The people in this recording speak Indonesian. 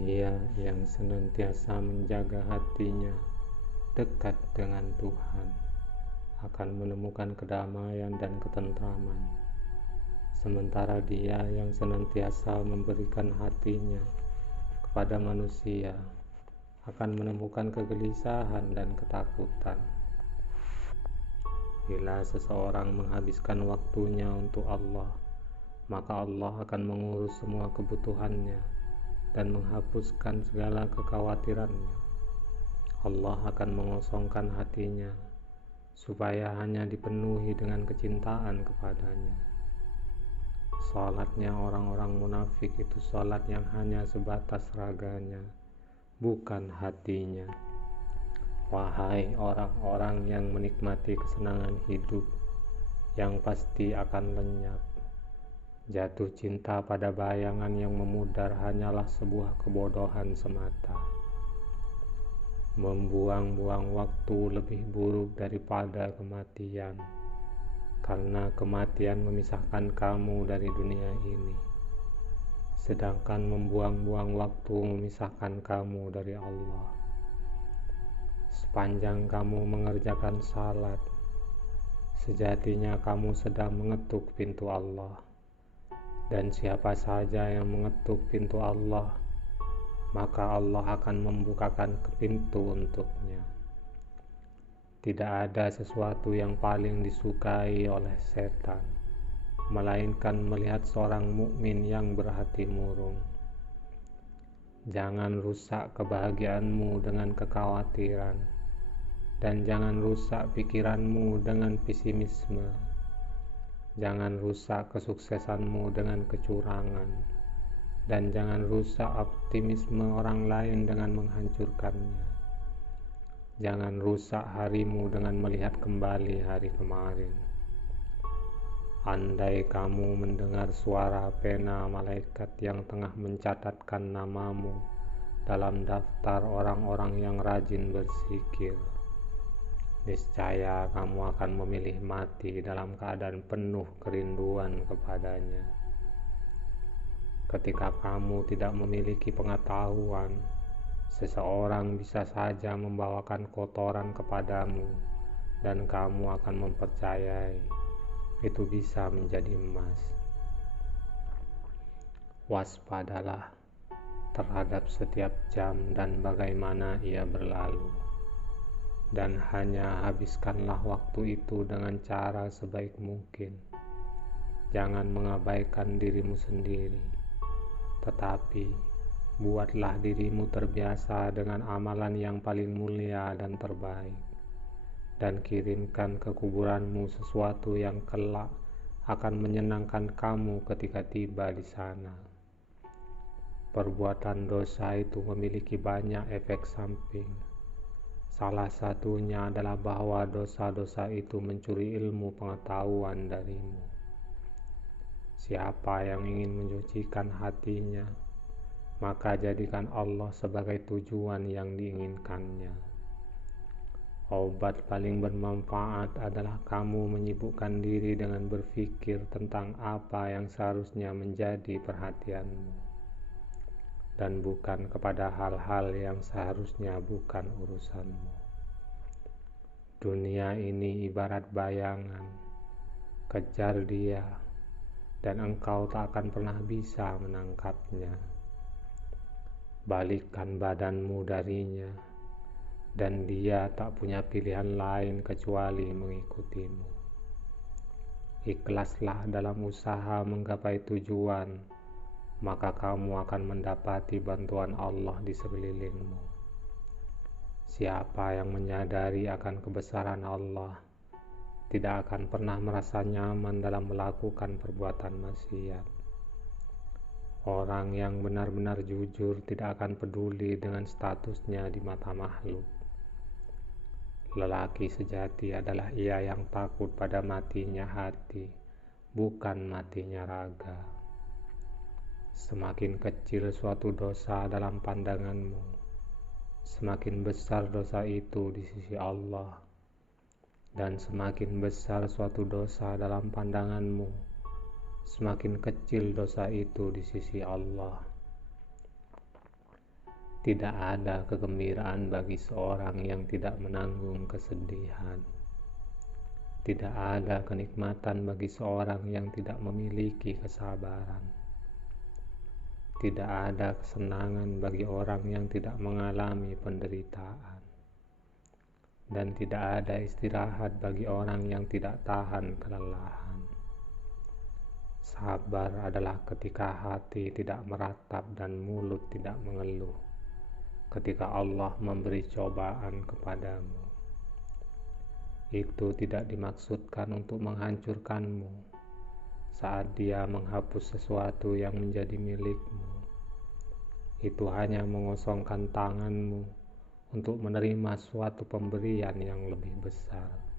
Dia yang senantiasa menjaga hatinya dekat dengan Tuhan akan menemukan kedamaian dan ketentraman. Sementara dia yang senantiasa memberikan hatinya kepada manusia akan menemukan kegelisahan dan ketakutan. Bila seseorang menghabiskan waktunya untuk Allah, maka Allah akan mengurus semua kebutuhannya dan menghapuskan segala kekhawatirannya. Allah akan mengosongkan hatinya supaya hanya dipenuhi dengan kecintaan kepadanya. Salatnya orang-orang munafik itu salat yang hanya sebatas raganya, bukan hatinya. Wahai orang-orang yang menikmati kesenangan hidup yang pasti akan lenyap, jatuh cinta pada bayangan yang memudar hanyalah sebuah kebodohan semata. Membuang-buang waktu lebih buruk daripada kematian, karena kematian memisahkan kamu dari dunia ini, sedangkan membuang-buang waktu memisahkan kamu dari Allah. Sepanjang kamu mengerjakan salat, sejatinya kamu sedang mengetuk pintu Allah. Dan siapa saja yang mengetuk pintu Allah, maka Allah akan membukakan pintu untuknya. Tidak ada sesuatu yang paling disukai oleh setan, melainkan melihat seorang mukmin yang berhati murung. Jangan rusak kebahagiaanmu dengan kekhawatiran, dan jangan rusak pikiranmu dengan pesimisme. Jangan rusak kesuksesanmu dengan kecurangan, dan jangan rusak optimisme orang lain dengan menghancurkannya. Jangan rusak harimu dengan melihat kembali hari kemarin. Andai kamu mendengar suara pena malaikat yang tengah mencatatkan namamu dalam daftar orang-orang yang rajin berzikir, niscaya kamu akan memilih mati dalam keadaan penuh kerinduan kepadanya. Ketika kamu tidak memiliki pengetahuan, seseorang bisa saja membawakan kotoran kepadamu dan kamu akan mempercayai itu bisa menjadi emas. Waspadalah terhadap setiap jam dan bagaimana ia berlalu, dan hanya habiskanlah waktu itu dengan cara sebaik mungkin. Jangan mengabaikan dirimu sendiri, tetapi buatlah dirimu terbiasa dengan amalan yang paling mulia dan terbaik, dan kirimkan ke kuburanmu sesuatu yang kelak akan menyenangkan kamu ketika tiba di sana. Perbuatan dosa itu memiliki banyak efek samping. Salah satunya adalah bahwa dosa-dosa itu mencuri ilmu pengetahuan darimu. Siapa yang ingin mensucikan hatinya, maka jadikan Allah sebagai tujuan yang diinginkannya. Obat paling bermanfaat adalah kamu menyibukkan diri dengan berpikir tentang apa yang seharusnya menjadi perhatianmu, dan bukan kepada hal-hal yang seharusnya bukan urusanmu. Dunia ini ibarat bayangan, kejar dia, dan engkau tak akan pernah bisa menangkapnya. Balikkan badanmu darinya, dan dia tak punya pilihan lain kecuali mengikutimu. Ikhlaslah dalam usaha menggapai tujuan, maka kamu akan mendapati bantuan Allah di sekelilingmu. Siapa yang menyadari akan kebesaran Allah tidak akan pernah merasa nyaman dalam melakukan perbuatan maksiat. Orang yang benar-benar jujur tidak akan peduli dengan statusnya di mata makhluk. Lelaki sejati adalah ia yang takut pada matinya hati, bukan matinya raga. Semakin kecil suatu dosa dalam pandanganmu, semakin besar dosa itu di sisi Allah. Dan semakin besar suatu dosa dalam pandanganmu, semakin kecil dosa itu di sisi Allah. Tidak ada kegembiraan bagi seorang yang tidak menanggung kesedihan. Tidak ada kenikmatan bagi seorang yang tidak memiliki kesabaran. Tidak ada kesenangan bagi orang yang tidak mengalami penderitaan. Dan tidak ada istirahat bagi orang yang tidak tahan kelelahan. Sabar adalah ketika hati tidak meratap dan mulut tidak mengeluh. Ketika Allah memberi cobaan kepadamu, itu tidak dimaksudkan untuk menghancurkanmu. Saat Dia menghapus sesuatu yang menjadi milikmu, itu hanya mengosongkan tanganmu untuk menerima suatu pemberian yang lebih besar.